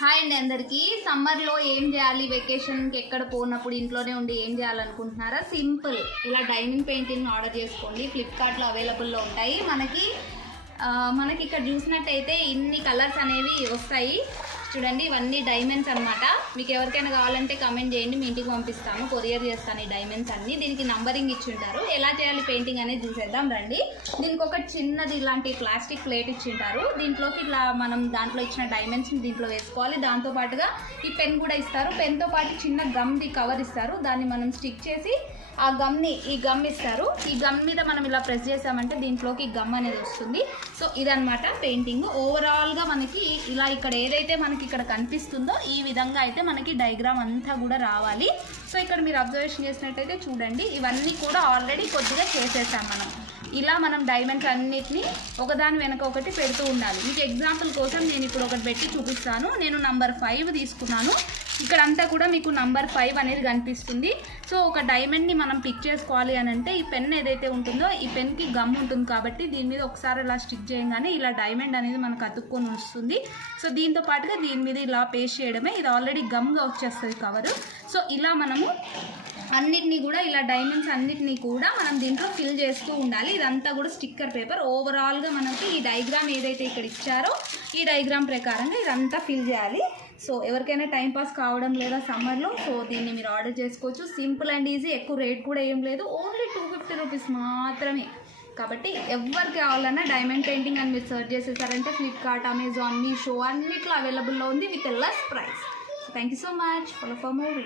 Hi అండి అందరికీ. సమ్మర్లో ఏం చేయాలి, వెకేషన్కి ఎక్కడ పోనప్పుడు ఇంట్లోనే ఉండి ఏం చేయాలనుకుంటున్నారా? సింపుల్, ఇలా డైమండ్ పెయింటింగ్ ఆర్డర్ చేసుకోండి. ఫ్లిప్కార్ట్లో అవైలబుల్లో ఉంటాయి. మనకి ఇక్కడ చూసినట్టయితే ఇన్ని కలర్స్ అనేవి వస్తాయి. చూడండి, ఇవన్నీ డైమండ్స్ అనమాట. మీకు ఎవరికైనా కావాలంటే కమెంట్ చేయండి, మీ ఇంటికి పంపిస్తాను, కొరియర్ చేస్తాను. ఈ డైమండ్స్ అన్నీ దీనికి నంబరింగ్ ఇచ్చి ఉంటారు. ఎలా చేయాలి పెయింటింగ్ అనేది చూసేద్దాం రండి. దీనికి ఒక చిన్నది ఇలాంటి ప్లాస్టిక్ ప్లేట్ ఇచ్చింటారు. దీంట్లోకి ఇట్లా మనం దాంట్లో ఇచ్చిన డైమండ్స్ని దీంట్లో వేసుకోవాలి. దాంతోపాటుగా ఈ పెన్ కూడా ఇస్తారు. పెన్తో పాటు చిన్న గమ్ది కవర్ ఇస్తారు. దాన్ని మనం స్టిక్ చేసి ఈ గమ్ ఇస్తారు. ఈ గమ్ మీద మనం ఇలా ప్రెస్ చేసామంటే దీంట్లోకి గమ్ అనేది వస్తుంది. సో ఇదనమాట పెయింటింగ్. ఓవరాల్గా మనకి ఇలా ఇక్కడ ఏదైతే మనకి ఇక్కడ కనిపిస్తుందో ఈ విధంగా అయితే మనకి డయాగ్రామ్ అంతా కూడా రావాలి. సో ఇక్కడ మీరు అబ్జర్వేషన్ చేసినట్టయితే చూడండి, ఇవన్నీ కూడా ఆల్రెడీ కొద్దిగా చేసేసాం మనం. ఇలా మనం డైమండ్స్ అన్నిటినీ ఒకదాని వెనక ఒకటి పెడుతూ ఉండాలి. మీకు ఎగ్జాంపుల్ కోసం నేను ఇప్పుడు ఒకటి పెట్టి చూపిస్తాను. నేను నంబర్ 5 తీసుకున్నాను. ఇక్కడ అంతా కూడా మీకు నంబర్ 5 అనేది కనిపిస్తుంది. సో ఒక డైమండ్ని మనం పిక్ చేసుకోవాలి అని అంటే ఈ పెన్ ఏదైతే ఉంటుందో ఈ పెన్కి గమ్ ఉంటుంది కాబట్టి దీని మీద ఒకసారి ఇలా స్టిక్ చేయగానే ఇలా డైమండ్ అనేది మనకు అతుక్కొని వస్తుంది. సో దీంతో పాటుగా దీని మీద ఇలా పేస్ట్ చేయడమే. ఇది ఆల్రెడీ గమ్గా వచ్చేస్తుంది కవరు. సో ఇలా మనము అన్నిటినీ కూడా ఇలా డైమండ్స్ అన్నిటినీ కూడా మనం దీంట్లో ఫిల్ చేస్తూ ఉండాలి. ఇదంతా కూడా స్టిక్కర్ పేపర్. ఓవరాల్గా మనకి ఈ డయాగ్రామ్ ఏదైతే ఇక్కడ ఇచ్చారో ఈ డయాగ్రామ్ ప్రకారంగా ఇదంతా ఫిల్ చేయాలి. సో ఎవరికైనా టైంపాస్ కావడం లేదా సమ్మర్లో, సో దీన్ని మీరు ఆర్డర్ చేసుకోవచ్చు. Simple and easy. ఎక్కువ రేట్ కూడా ఏం లేదు, ఓన్లీ 250 రూపీస్ మాత్రమే. కాబట్టి ఎవరికి కావాలన్నా డైమండ్ పెయింటింగ్ అని మీరు సర్చ్ చేసేసారంటే ఫ్లిప్కార్ట్, అమెజాన్, మీషో అన్నిట్లో అవైలబుల్లో ఉంది with less price. Thank you so much. Follow for more.